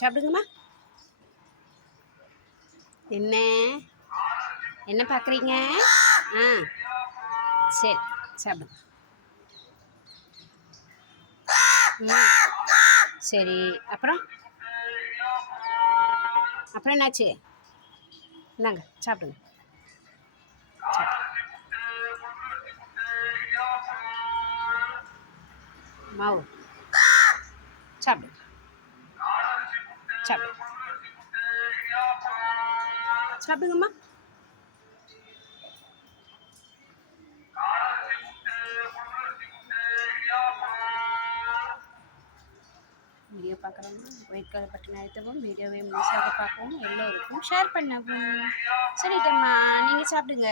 சாப்பிடுங்கம்மா என்ன என்ன பார்க்குறீங்க ஆ சரி சாப்பிடுங்க ம் சரி அப்புறம் அப்புறம் என்னாச்சு இந்தாங்க சாப்பிடுங்க மாவு சாப்பிடுங்க சாப்பிடுங்க சாப்பிடுங்கம்மா வீடியோ பார்க்குறவங்க ஒயிட் கலர் பட்டன் அழுத்தவும் வீடியோவை முழுசாக பார்க்கவும் எல்லோருக்கும் ஷேர் பண்ணவும். சரிட்டம்மா நீங்கள் சாப்பிடுங்க.